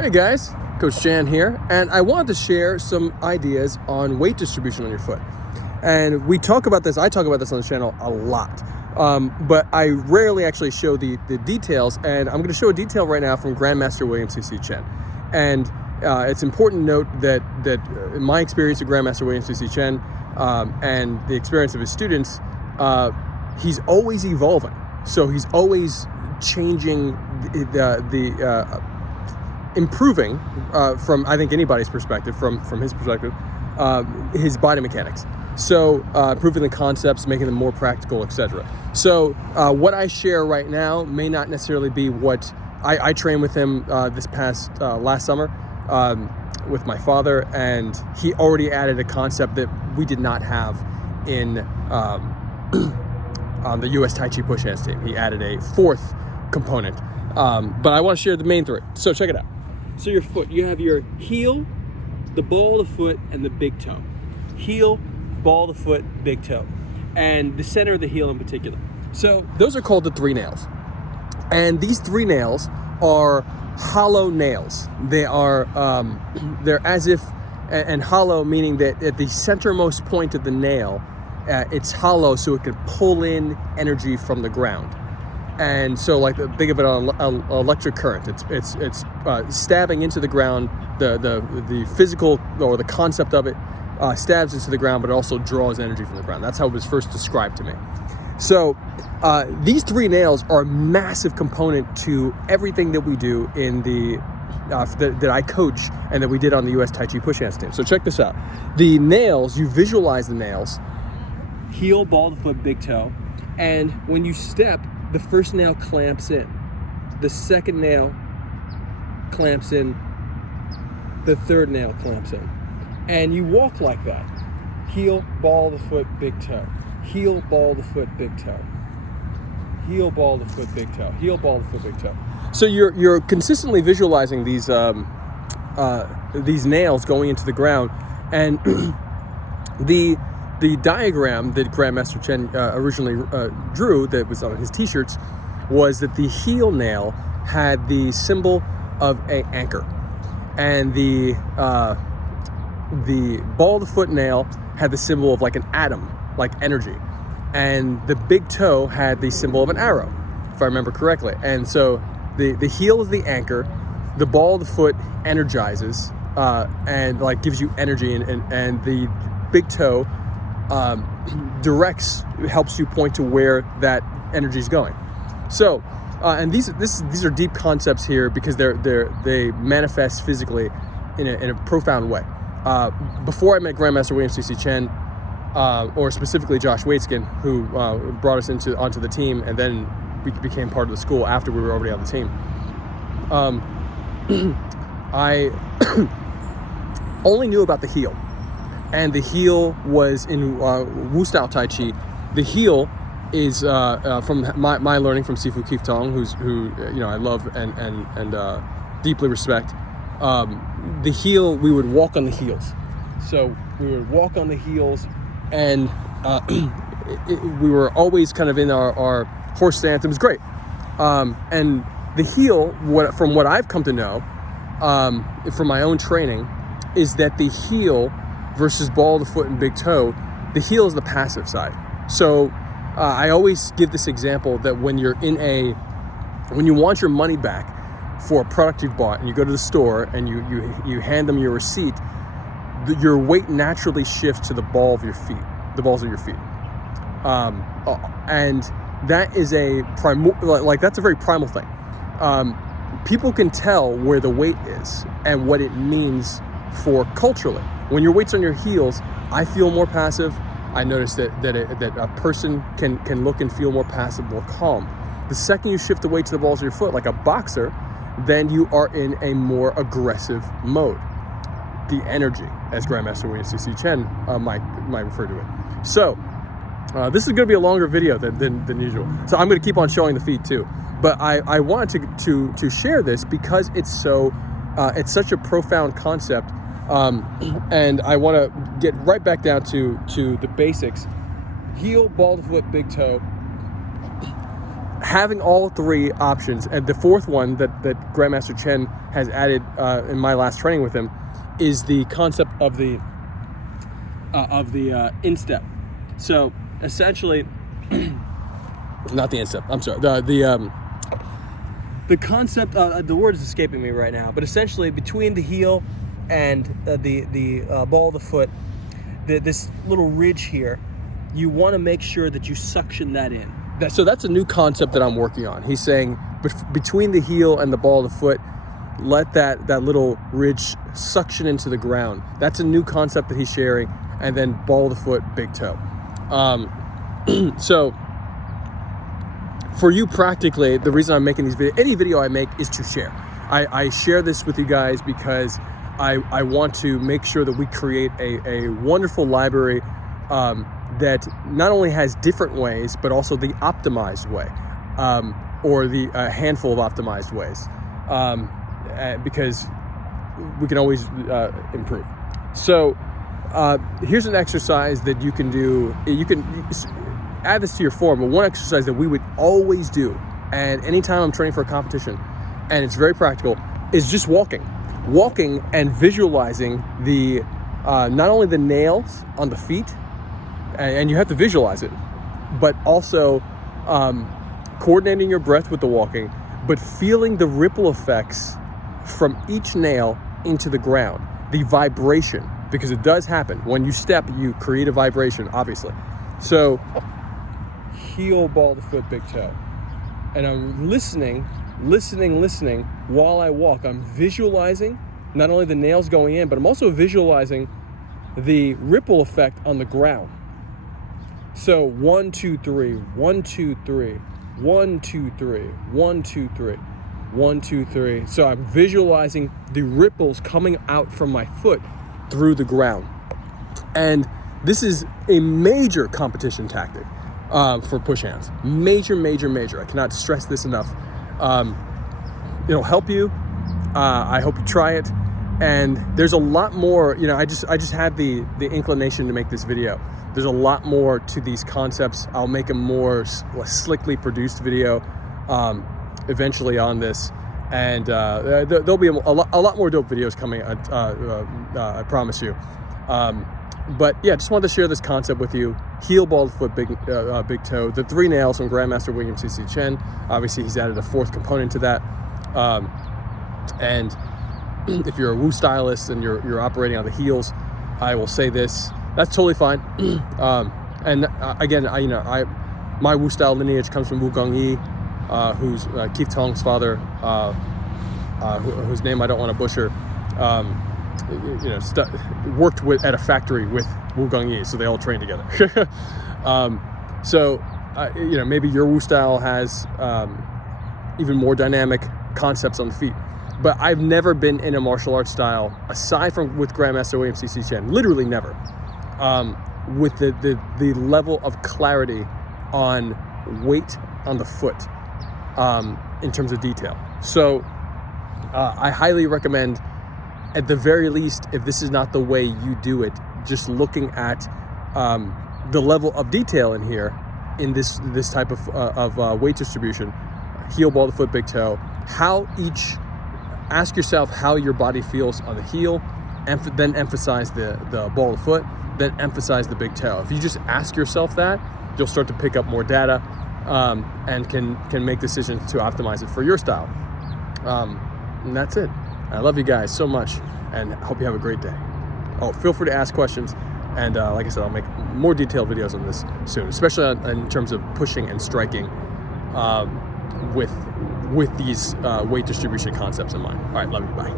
Hey guys, Coach Jan here, and I wanted to share some ideas on weight distribution on your foot. And I talk about this on the channel a lot, but I rarely actually show the details, and I'm going to show a detail right now from Grandmaster William C.C. Chen. And it's important to note that in my experience with Grandmaster William C.C. Chen and the experience of his students, he's always evolving. So he's always changing improving from, I think, anybody's perspective, from his perspective, his body mechanics. So improving the concepts, making them more practical, etc. So what I share right now may not necessarily be what I trained with him this past last summer with my father, and he already added a concept that we did not have in on the U.S. Tai Chi push hands team. He added a fourth component, but I want to share the main three. So check it out. So your foot, you have your heel, the ball of the foot, and the big toe. Heel, ball of the foot, big toe. And the center of the heel in particular. So those are called the three nails. And these three nails are hollow nails. They are, they're as if, and hollow meaning that at the centermost point of the nail, it's hollow so it can pull in energy from the ground. And so, like, think of it on electric current. It's stabbing into the ground. The physical, or the concept of it, stabs into the ground, but it also draws energy from the ground. That's how it was first described to me. So these three nails are a massive component to everything that we do in the that I coach and that we did on the U.S. Tai Chi push hands team. So check this out. The nails, you visualize the nails: heel, ball of the foot, big toe, and when you step, the first nail clamps in, the second nail clamps in, the third nail clamps in. And you walk like that. Heel, ball of the foot, big toe. Heel, ball of the foot, big toe. Heel, ball of the foot, big toe. Heel, ball of the foot, big toe. So you're consistently visualizing these nails going into the ground. And the diagram that Grandmaster Chen originally drew, that was on his t-shirts, was that the heel nail had the symbol of an anchor, and the ball of the foot nail had the symbol of like an atom, like energy, and the big toe had the symbol of an arrow, if I remember correctly. And so the heel is the anchor, the ball of the foot energizes and like gives you energy, and the big toe helps you point to where that energy is going. So, and these are deep concepts here because they manifest physically in a profound way. Before I met Grandmaster William C.C. Chen, or specifically Josh Waitskin, who brought us onto the team, and then we became part of the school after we were already on the team. I only knew about the heel. And the heel was in Wu style Tai Chi. The heel is from my learning from Sifu Keith Tong, who I love and deeply respect. The heel, we would walk on the heels. So we would walk on the heels, and we were always kind of in our horse stance. It was great. And the heel, from what I've come to know from my own training, is that the heel versus ball of the foot and big toe, the heel is the passive side. So I always give this example that when you want your money back for a product you've bought, and you go to the store and you hand them your receipt, your weight naturally shifts to the balls of your feet. And that is that's a very primal thing. People can tell where the weight is and what it means for culturally. When your weight's on your heels, I feel more passive. I notice that a person can look and feel more passive, more calm. The second you shift the weight to the balls of your foot, like a boxer, then you are in a more aggressive mode. The energy, as Grandmaster William C.C. Chen might refer to it. So this is going to be a longer video than usual. So I'm going to keep on showing the feet too. But I wanted to share this because it's such a profound concept. And I want to get right back down to the basics. Heel, ball of the foot, big toe. having all three options, and the fourth one that Grandmaster Chen has added in my last training with him is the concept of the Instep. So essentially, not the Instep. I'm sorry. The concept. The word is escaping me right now. But essentially, between the heel and the ball of the foot, this little ridge here, you want to make sure that you suction that in. So that's a new concept that I'm working on. He's saying between the heel and the ball of the foot, let that little ridge suction into the ground. That's a new concept that he's sharing. And then ball of the foot, big toe. So for you practically, the reason I'm making these videos, any video I make is to share. I share this with you guys because I want to make sure that we create a wonderful library that not only has different ways, but also the optimized way, or the handful of optimized ways, because we can always improve. So here's an exercise that you can do. You can add this to your form, but one exercise that we would always do, and anytime I'm training for a competition, and it's very practical, is just walking and visualizing the not only the nails on the feet, and you have to visualize it, but also coordinating your breath with the walking, but feeling the ripple effects from each nail into the ground, the vibration, because it does happen. When you step, you create a vibration, obviously. So heel, ball of the foot, big toe. And I'm listening while I walk. I'm visualizing not only the nails going in, but I'm also visualizing the ripple effect on the ground. So 1, 2, 3, 1, 2, 3, 1, 2, 3, 1, 2, 3, 1, 2, 3. So I'm visualizing the ripples coming out from my foot through the ground. And this is a major competition tactic for push hands. Major. I cannot stress this enough. It'll help you. I hope you try it. And there's a lot more. I just had the inclination to make this video. There's a lot more to these concepts. I'll make a more slickly produced video eventually on this, and there'll be a lot more dope videos coming. I promise you. But yeah, just wanted to share this concept with you. Heel, ball of the foot, big toe. The 3 nails from Grandmaster William C.C. Chen. Obviously, he's added a 4th component to that. And if you're a Wu stylist and you're operating on the heels, I will say this: that's totally fine. Again, my Wu style lineage comes from Wu Gongyi, who's Keith Tong's father, whose name I don't want to butcher. Worked at a factory with Wu Gongyi, so they all trained together. Maybe your Wu style has even more dynamic concepts on the feet. But I've never been in a martial arts style, aside from with Grandmaster William C.C. Chen, literally never, with the level of clarity on weight on the foot in terms of detail. So I highly recommend, at the very least, if this is not the way you do it, just looking at the level of detail in here, in this type of weight distribution, heel, ball of the foot, big toe, ask yourself how your body feels on the heel, and then emphasize the ball of the foot, then emphasize the big toe. If you just ask yourself that, you'll start to pick up more data and can make decisions to optimize it for your style. And that's it. I love you guys so much, and hope you have a great day. Oh, feel free to ask questions, and like I said, I'll make more detailed videos on this soon, especially in terms of pushing and striking with these weight distribution concepts in mind. All right, love you, bye.